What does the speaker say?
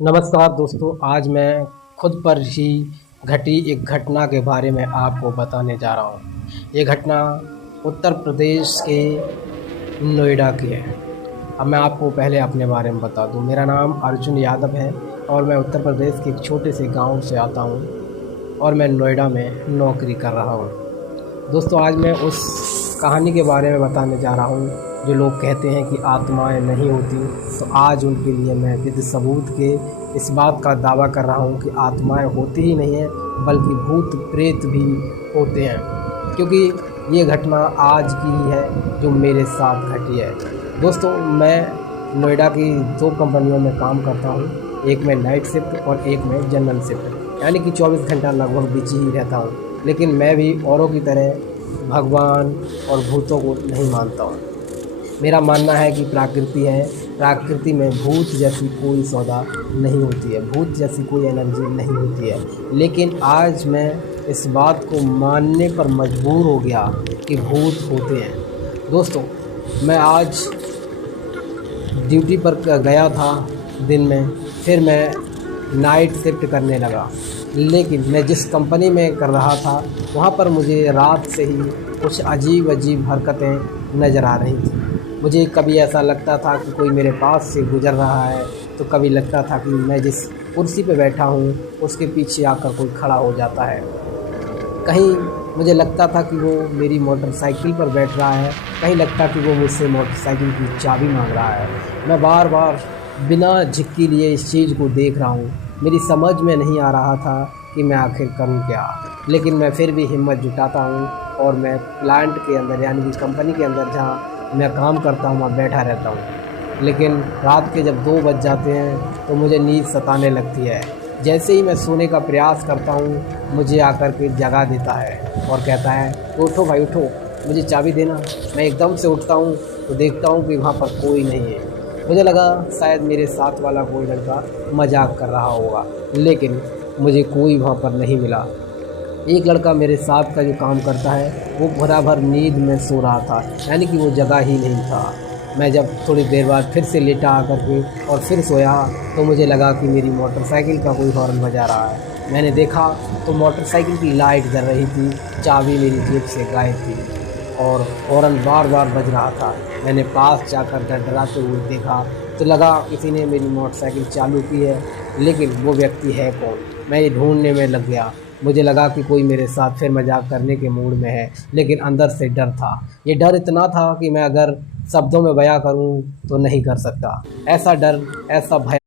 नमस्कार दोस्तों, आज मैं खुद पर ही घटी एक घटना के बारे में आपको बताने जा रहा हूँ। ये घटना उत्तर प्रदेश के नोएडा की है। अब मैं आपको पहले अपने बारे में बता दूँ। मेरा नाम अर्जुन यादव है और मैं उत्तर प्रदेश के एक छोटे से गांव से आता हूँ और मैं नोएडा में नौकरी कर रहा हूँ। दोस्तों, आज मैं उस कहानी के बारे में बताने जा रहा हूँ जो लोग कहते हैं कि आत्माएं नहीं होती। तो आज उनके लिए मैं विद सबूत के इस बात का दावा कर रहा हूँ कि आत्माएं होती ही नहीं हैं, बल्कि भूत प्रेत भी होते हैं। क्योंकि ये घटना आज की ही है जो मेरे साथ घटी है। दोस्तों, मैं नोएडा की 2 कंपनियों में काम करता हूँ। एक में नाइट शिफ्ट और एक में जनरल शिफ्ट, यानी कि 24 घंटा लगभग बिजी ही रहता हूँ। लेकिन मैं भी औरों की तरह भगवान और भूतों को नहीं मानता हूँ। मेरा मानना है कि प्रकृति में भूत जैसी कोई सौदा नहीं होती है, भूत जैसी कोई एनर्जी नहीं होती है। लेकिन आज मैं इस बात को मानने पर मजबूर हो गया कि भूत होते हैं। दोस्तों, मैं आज ड्यूटी पर गया था दिन में, फिर मैं नाइट शिफ्ट करने लगा। लेकिन मैं जिस कंपनी में कर रहा था वहाँ पर मुझे रात से ही कुछ अजीब अजीब हरकतें नज़र आ रही थी। मुझे कभी ऐसा लगता था कि कोई मेरे पास से गुज़र रहा है, तो कभी लगता था कि मैं जिस कुर्सी पे बैठा हूँ उसके पीछे आकर कोई खड़ा हो जाता है। कहीं मुझे लगता था कि वो मेरी मोटरसाइकिल पर बैठ रहा है, कहीं लगता कि वो मुझसे मोटरसाइकिल की चाबी मांग रहा है। मैं बार बार बिना झिक्की लिए इस चीज़ को देख रहा हूँ। मेरी समझ में नहीं आ रहा था कि मैं आखिर करूँ क्या। लेकिन मैं फिर भी हिम्मत जुटाता हूँ और मैं प्लांट के अंदर, यानी कि कंपनी के अंदर जहाँ मैं काम करता हूँ, वहाँ बैठा रहता हूँ। लेकिन रात के जब 2 बज जाते हैं तो मुझे नींद सताने लगती है। जैसे ही मैं सोने का प्रयास करता हूँ, मुझे आकर के जगा देता है और कहता है, तो उठो भाई उठो, मुझे चाबी देना। मैं एकदम से उठता हूँ तो देखता हूँ कि वहाँ पर कोई नहीं है। मुझे लगा शायद मेरे साथ वाला कोई लड़का मजाक कर रहा होगा, लेकिन मुझे कोई वहाँ पर नहीं मिला। एक लड़का मेरे साथ का जो काम करता है वो बराबर नींद में सो रहा था, यानी कि वो जगह ही नहीं था। मैं जब थोड़ी देर बाद फिर से लेटा आकर के और फिर सोया तो मुझे लगा कि मेरी मोटरसाइकिल का कोई हॉर्न बजा रहा है। मैंने देखा तो मोटरसाइकिल की लाइट जल रही थी, चाबी मेरी जेब से गायब थी और हॉर्न बार बार बज रहा था। मैंने पास जाकर डराते हुए देखा तो लगा किसी ने मेरी मोटरसाइकिल चालू की है, लेकिन वो व्यक्ति है कौन, मैं ये ढूंढने में लग गया। मुझे लगा कि कोई मेरे साथ फिर मजाक करने के मूड में है, लेकिन अंदर से डर था। ये डर इतना था कि मैं अगर शब्दों में बयां करूं तो नहीं कर सकता। ऐसा डर, ऐसा भय